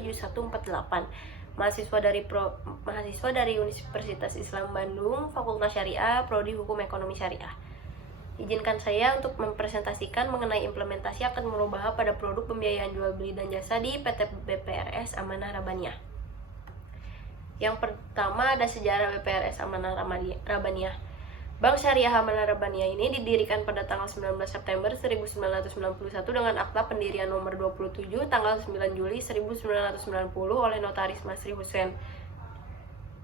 7148. Mahasiswa dari Universitas Islam Bandung, Fakultas Syariah, Prodi Hukum Ekonomi Syariah. Izinkan saya untuk mempresentasikan mengenai implementasi akad murabahah pada produk pembiayaan jual beli dan jasa di PT BPRS Amanah Rabaniyah. Yang pertama ada sejarah BPRS Amanah Rabaniyah. Bank Syariah Amanah Rabaniyah ini didirikan pada tanggal 19 September 1991 dengan akta pendirian nomor 27 tanggal 9 Juli 1990 oleh Notaris Masri Hussein,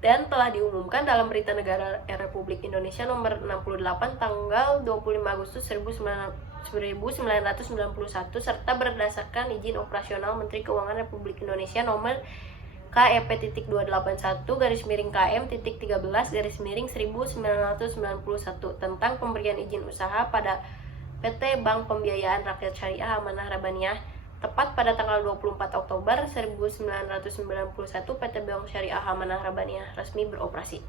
dan telah diumumkan dalam Berita Negara Republik Indonesia nomor 68 tanggal 25 Agustus 1991 serta berdasarkan izin operasional Menteri Keuangan Republik Indonesia nomor KEP-281-KM-13-1991 tentang pemberian izin usaha pada PT Bank Pembiayaan Rakyat Syariah Amanah Rabaniyah. Tepat pada tanggal 24 Oktober 1991 PT Bank Syariah Amanah Rabaniyah resmi beroperasi.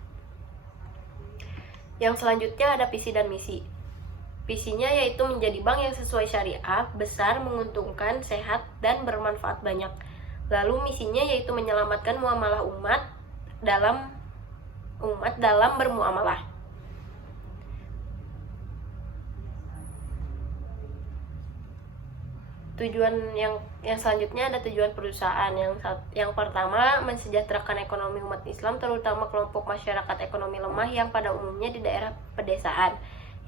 Yang selanjutnya ada visi dan misi. Visinya yaitu menjadi bank yang sesuai syariah, besar, menguntungkan, sehat, dan bermanfaat banyak. Lalu misinya yaitu menyelamatkan muamalah umat dalam bermuamalah. Tujuan yang selanjutnya ada tujuan perusahaan. Yang pertama, mensejahterakan ekonomi umat Islam, terutama kelompok masyarakat ekonomi lemah yang pada umumnya di daerah pedesaan.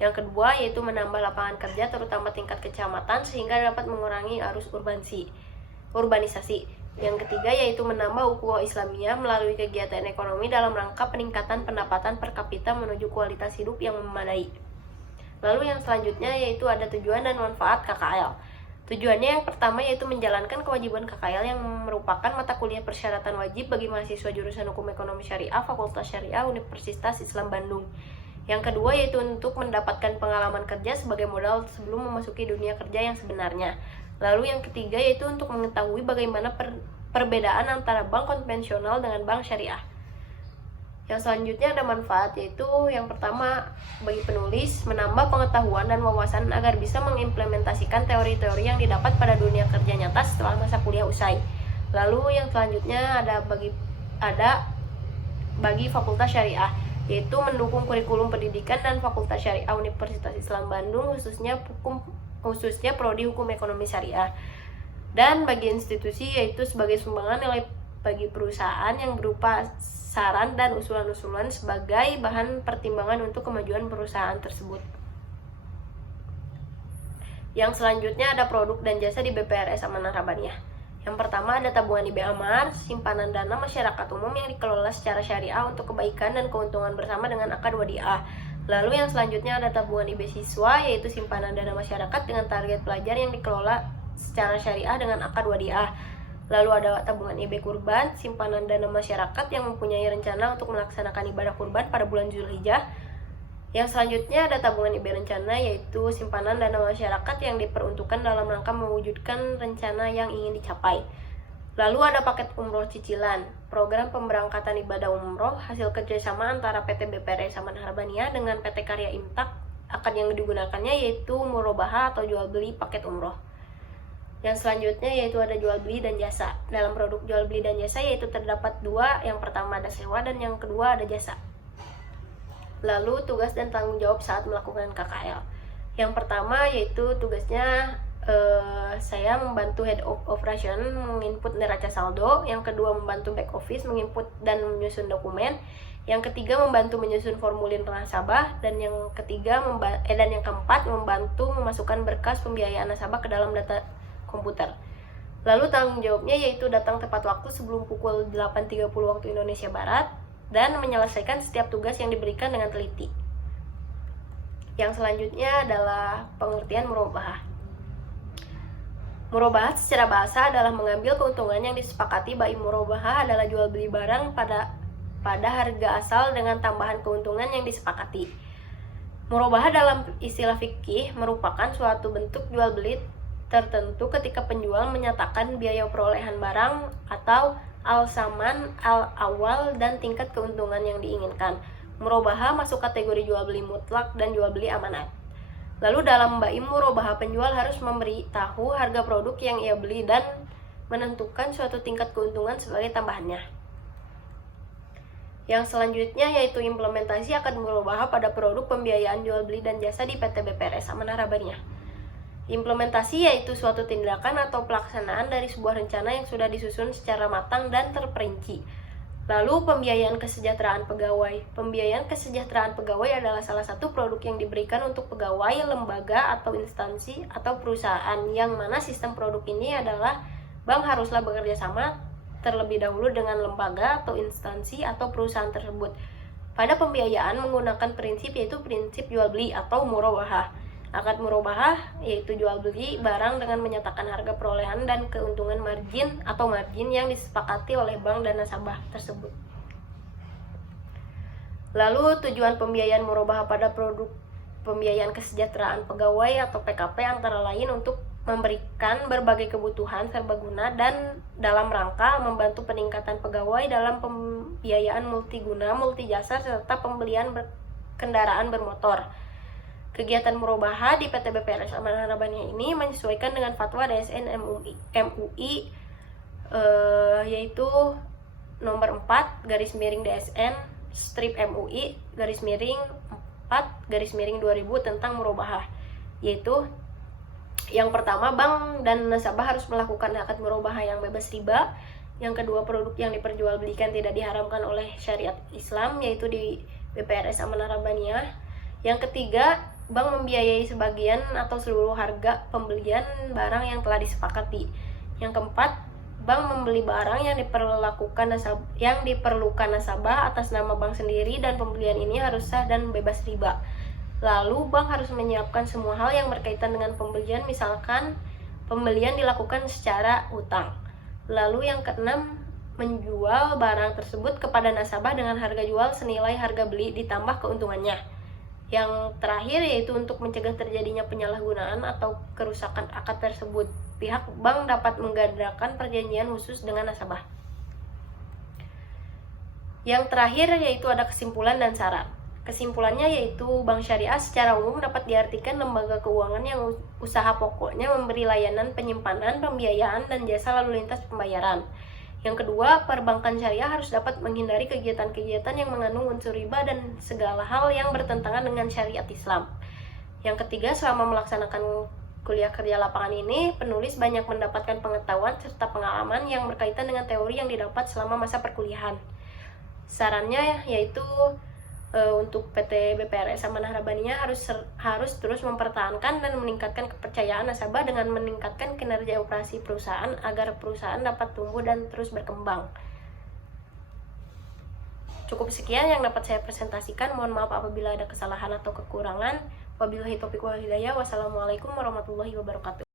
Yang kedua yaitu menambah lapangan kerja, terutama tingkat kecamatan, sehingga dapat mengurangi arus urbanisasi. Yang ketiga yaitu menambah ukhuwah Islamiyah melalui kegiatan ekonomi dalam rangka peningkatan pendapatan per kapita menuju kualitas hidup yang memadai. Lalu yang selanjutnya yaitu ada tujuan dan manfaat KKL. Tujuannya yang pertama yaitu menjalankan kewajiban KKL yang merupakan mata kuliah persyaratan wajib bagi mahasiswa jurusan Hukum Ekonomi Syariah Fakultas Syariah Universitas Islam Bandung. Yang kedua yaitu untuk mendapatkan pengalaman kerja sebagai modal sebelum memasuki dunia kerja yang sebenarnya. Lalu yang ketiga yaitu untuk mengetahui bagaimana perbedaan antara bank konvensional dengan bank syariah. Yang selanjutnya ada manfaat, yaitu yang pertama bagi penulis menambah pengetahuan dan wawasan agar bisa mengimplementasikan teori-teori yang didapat pada dunia kerja nyata setelah masa kuliah usai. Lalu yang selanjutnya ada bagi Fakultas Syariah, yaitu mendukung kurikulum pendidikan dan Fakultas Syariah Universitas Islam Bandung khususnya Prodi Hukum Ekonomi Syariah, dan bagi institusi yaitu sebagai sumbangan nilai bagi perusahaan yang berupa saran dan usulan-usulan sebagai bahan pertimbangan untuk kemajuan perusahaan tersebut. Yang selanjutnya ada produk dan jasa di BPRS Amanah Rabaniyah. Yang pertama ada tabungan IB Amar, simpanan dana masyarakat umum yang dikelola secara syariah untuk kebaikan dan keuntungan bersama dengan akad wadiah. Lalu yang selanjutnya ada tabungan IB siswa, yaitu simpanan dana masyarakat dengan target pelajar yang dikelola secara syariah dengan akad wadiah. Lalu ada tabungan IB kurban, simpanan dana masyarakat yang mempunyai rencana untuk melaksanakan ibadah kurban pada bulan Zulhijjah. Yang selanjutnya ada tabungan IB rencana, yaitu simpanan dana masyarakat yang diperuntukkan dalam rangka mewujudkan rencana yang ingin dicapai. Lalu ada paket umroh cicilan, program pemberangkatan ibadah umroh hasil kerjasama antara PT BPRS Amanah Rabaniyah dengan PT Karya Imtak. Akad yang digunakannya yaitu murabahah atau jual beli paket umroh. Yang selanjutnya yaitu ada jual beli dan jasa. Dalam produk jual beli dan jasa yaitu terdapat dua, yang pertama ada sewa dan yang kedua ada jasa. Lalu tugas dan tanggung jawab saat melakukan KKL. Yang pertama yaitu tugasnya saya membantu head of operation menginput neraca saldo, yang kedua membantu back office menginput dan menyusun dokumen, yang ketiga membantu menyusun formulir nasabah, dan yang keempat membantu memasukkan berkas pembiayaan nasabah ke dalam data komputer. Lalu tanggung jawabnya yaitu datang tepat waktu sebelum pukul 8.30 waktu Indonesia Barat dan menyelesaikan setiap tugas yang diberikan dengan teliti. Yang selanjutnya adalah pengertian murabahah. Murabahah secara bahasa adalah mengambil keuntungan yang disepakati. Baik murabahah adalah jual beli barang pada harga asal dengan tambahan keuntungan yang disepakati. Murabahah dalam istilah fikih merupakan suatu bentuk jual beli tertentu ketika penjual menyatakan biaya perolehan barang atau al-saman, al-awal, dan tingkat keuntungan yang diinginkan. Murabahah masuk kategori jual beli mutlak dan jual beli amanat. Lalu dalam baim murabahah penjual harus memberitahu harga produk yang ia beli dan menentukan suatu tingkat keuntungan sebagai tambahannya. Yang selanjutnya yaitu implementasi akad murabahah pada produk pembiayaan jual beli dan jasa di PT BPRS Amanah Rabaniyah. Implementasi yaitu suatu tindakan atau pelaksanaan dari sebuah rencana yang sudah disusun secara matang dan terperinci. Lalu pembiayaan kesejahteraan pegawai. Pembiayaan kesejahteraan pegawai adalah salah satu produk yang diberikan untuk pegawai, lembaga, atau instansi, atau perusahaan, yang mana sistem produk ini adalah bank haruslah bekerja sama terlebih dahulu dengan lembaga atau instansi atau perusahaan tersebut. Pada pembiayaan menggunakan prinsip yaitu prinsip jual beli atau murabahah. Akad murabahah yaitu jual beli barang dengan menyatakan harga perolehan dan keuntungan margin atau margin yang disepakati oleh bank dan nasabah tersebut. Lalu tujuan pembiayaan murabahah pada produk pembiayaan kesejahteraan pegawai atau PKP antara lain untuk memberikan berbagai kebutuhan serbaguna dan dalam rangka membantu peningkatan pegawai dalam pembiayaan multiguna, multijasa, serta pembelian kendaraan bermotor. Kegiatan murabahah di PT BPRS Amanah Rabaniyah ini menyesuaikan dengan fatwa DSN MUI yaitu nomor 4 /DSN strip MUI /4/2000 tentang murabahah, yaitu yang pertama, bank dan nasabah harus melakukan akad murabahah yang bebas riba. Yang kedua, produk yang diperjualbelikan tidak diharamkan oleh syariat Islam, yaitu di BPRS Amanah Rabaniyah. Yang ketiga, bank membiayai sebagian atau seluruh harga pembelian barang yang telah disepakati. Yang keempat, bank membeli barang yang diperlukan nasabah atas nama bank sendiri dan pembelian ini harus sah dan bebas riba. Lalu bank harus menyiapkan semua hal yang berkaitan dengan pembelian, misalkan pembelian dilakukan secara utang. Lalu yang keenam, menjual barang tersebut kepada nasabah dengan harga jual senilai harga beli ditambah keuntungannya. Yang terakhir yaitu untuk mencegah terjadinya penyalahgunaan atau kerusakan akad tersebut, pihak bank dapat mengadakan perjanjian khusus dengan nasabah. Yang terakhir yaitu ada kesimpulan dan syarat. Kesimpulannya yaitu bank syariah secara umum dapat diartikan lembaga keuangan yang usaha pokoknya memberi layanan penyimpanan, pembiayaan, dan jasa lalu lintas pembayaran. Yang kedua, perbankan syariah harus dapat menghindari kegiatan-kegiatan yang mengandung unsur riba dan segala hal yang bertentangan dengan syariat Islam. Yang ketiga, selama melaksanakan kuliah kerja lapangan ini, penulis banyak mendapatkan pengetahuan serta pengalaman yang berkaitan dengan teori yang didapat selama masa perkuliahan. Sarannya yaitu untuk PT BPRS Amanah Rabaniyah harus terus mempertahankan dan meningkatkan kepercayaan nasabah dengan meningkatkan kinerja operasi perusahaan agar perusahaan dapat tumbuh dan terus berkembang. Cukup sekian yang dapat saya presentasikan. Mohon maaf apabila ada kesalahan atau kekurangan. Wabillahi taufiq wal hidayah. Wassalamualaikum warahmatullahi wabarakatuh.